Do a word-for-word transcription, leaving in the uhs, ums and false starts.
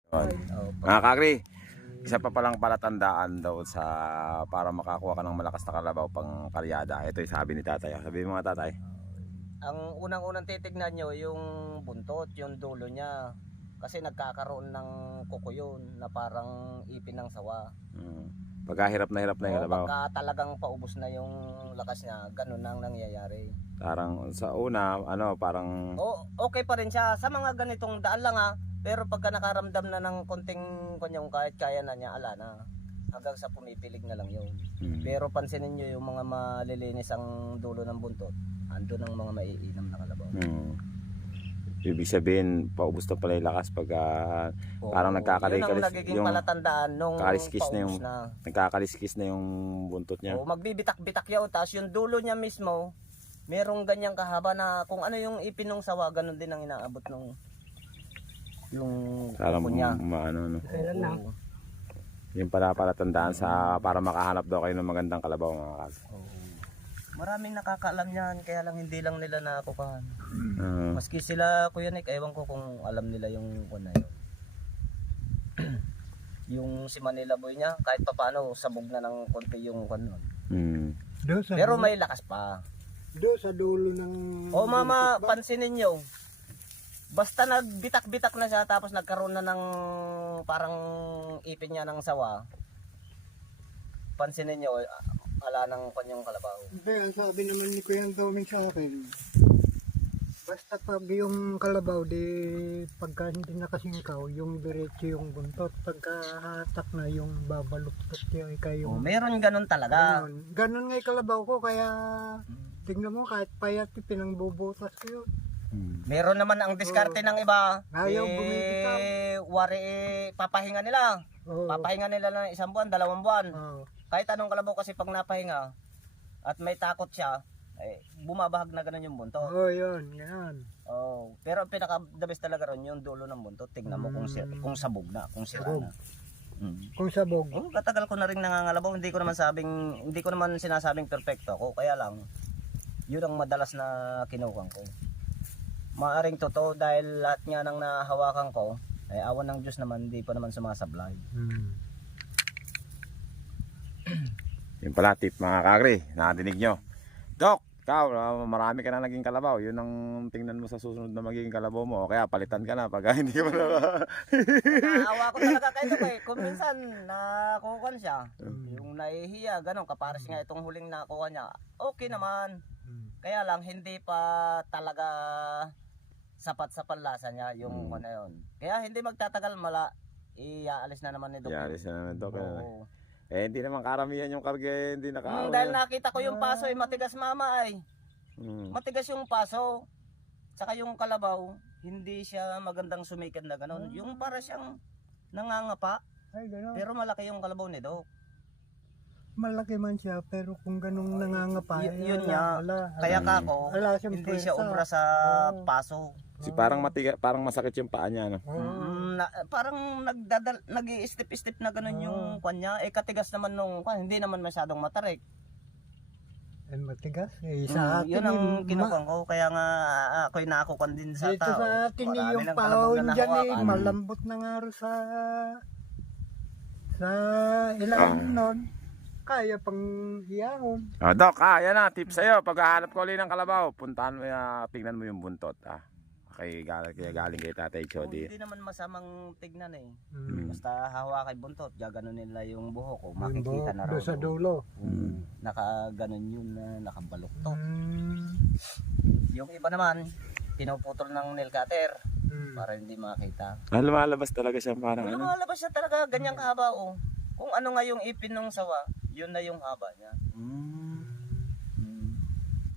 Oh, Mga kagri, isa pa palang palatandaan daw sa para makakuha ka ng malakas na kalabaw pang karyada. Ito yung sabi ni tatay. Sabi mo nga tatay. ang unang-unang titignan nyo yung buntot, yung dulo niya. Kasi nagkakaroon ng kuko yun na parang ipin ng sawa. Hmm. Pagka hirap na hirap na yung O kalabaw. pagka talagang paubos na yung lakas niya, ganun ang nangyayari. Parang sa una, ano, parang O okay pa rin siya sa mga ganitong daan lang ha. Pero pagka nakaramdam na ng konting kanyang kahit kaya na niya, ala na. Hanggang sa pumipilig na lang yun. hmm. Pero pansinin nyo yung mga malilinis ang dulo ng buntot. Andun ang mga maiinam na kalabaw. Hmm. Ibig sabihin, paubos na pala yung lakas pagka Oo, parang nagkakalis- yun ang nagiging yung palatandaan nung kakaliskis na yung- paubos na. nagkakaliskis na yung buntot niya. O magbibitak-bitak yaw, tapos yung dulo niya mismo, merong ganyang kahaba na kung ano yung ipin ng sawa, ganun din ang inaabot nung yung Parang kuko niya. maano, no. Oo. Yung pala palatandaan sa para makahanap daw kayo ng magandang kalabaw mga kagri. Oo. Maraming nakakaalam yan, kaya lang hindi lang nila nakukuhan. Ah. Maski sila Kuya Nick, ewan ko kung alam nila yung kuna yun. Yung si Manila Boy niya, kahit pa paano, sabog na ng konti yung kun nun. Hmm. Do sa, Pero may lakas pa. do sa dulo ng... O mama, buntot ba? pansinin nyo. Basta nagbitak-bitak na siya, tapos nagkaroon na ng parang ipin niya ng sawa. Pansinin nyo, ala ng kanyang kalabaw. Hindi, ang sabi naman ni Kuya Doming sa akin, basta pag yung kalabaw, di pagka hindi nakasingkaw, yung diretso yung buntot, pagka hatak na yung babaluktot niya, kaya O, yung... meron ganun talaga. Ganun. Ganun nga yung kalabaw ko, kaya tingnan mo kahit payat, pinangbubutas ko yun. Hmm. Meron naman ang diskarte ng iba. Ayaw eh, bumibitaw. wari eh, papahinga nila. Oo. Papahinga nila ng isang buwan, dalawang buwan. Oo. Kahit anong kalabaw kasi pag napahinga at may takot siya, eh, bumabahag na ganun yung buntot. Oo, yun, yan. Oh, pero ang pinaka the best talaga ron yung dulo ng buntot. Tingnan mo kung si, kung sabog na, kung sira Sabog. na. Mm. Kung sabog. Oh, katagal ko na rin nangangalabaw, hindi ko naman sabing hindi ko naman sinasabing perfecto ako, kaya lang yun ang madalas na kinukuha ko. Maaring totoo dahil lahat nga nang nahawakan ko, ay awan ng Diyos naman, hindi pa naman sumasablay. Hmm. Yung pala tip mga kagri, nakadinig nyo. Dok, ikaw, ah, marami ka na naging kalabaw. Yun ang tingnan mo sa susunod na magiging kalabaw mo. O kaya palitan ka na pag hindi ka na. Naawa ko talaga kayo Dok, eh. Kung minsan nakukuha siya, yung nahihiya, ganun, kapares nga itong huling nakuha niya, okay naman. Hmm. Kaya lang hindi pa talaga sapat sa panlasa niya yung Hmm. ano yun. Kaya hindi magtatagal mala, iaalis na naman ni Dok. Yari sa naman Dok. Oo. Eh hindi naman karamihan yung karga, hindi Mm, naka. dahil nakita ko yung paso ay matigas mama ay. Hmm. Matigas yung paso. Saka yung kalabaw, hindi siya magandang sumikat na ganun. Yung para siyang nangangapa, Ay, gano'n. pero malaki yung kalabaw ni Dok. Malaki man siya, pero kung ganung nangangapa, Y- eh, yun ala, nga. ala, Kaya ala. ka ako, Wala siyang hindi siya pwersa. obra sa Oo. paso. Si parang matiga, parang masakit yung paa niya, no? Oo. Mm, na, parang nagdadal nag-i-step-step na ganun yung kanya. Eh katigas naman nung kwan, hindi naman masyadong matarik. Eh, matigas. Eh, Mm, sa atin, yun ang eh, kinukuha ko kaya nga ah, ako'y nakukuha din sa dito tao. sa atin, eh, Marami yung ng pahon kalabog na dyan, eh, nahawakan. malambot na nga rin sa sa ilalim nun. Kaya pang iyahon. Oh, Dok, ah, yan na, tip sa'yo. Pag hahanap ko ulit ng kalabaw, puntahan mo, uh, tingnan mo yung buntot, ah. Okay, galing, kaya galing kay Tatay Oh, Chody. hindi naman masamang tignan eh. Hmm. Basta hawakay buntot, gaganon nila yung buhok ko, Yung makikita buhok na doon raw. sa dulo. Mm. Nakaganon yun na nakabaluktot. Hmm. Yung iba naman, pinuputol ng nail cutter Hmm. para hindi makita. Ah, lumalabas talaga siya parang Ano ano. malabas siya talaga, ganyang kahaba oh. Kung ano nga yung ipin ng sawa, yun na yung haba niya. Mm.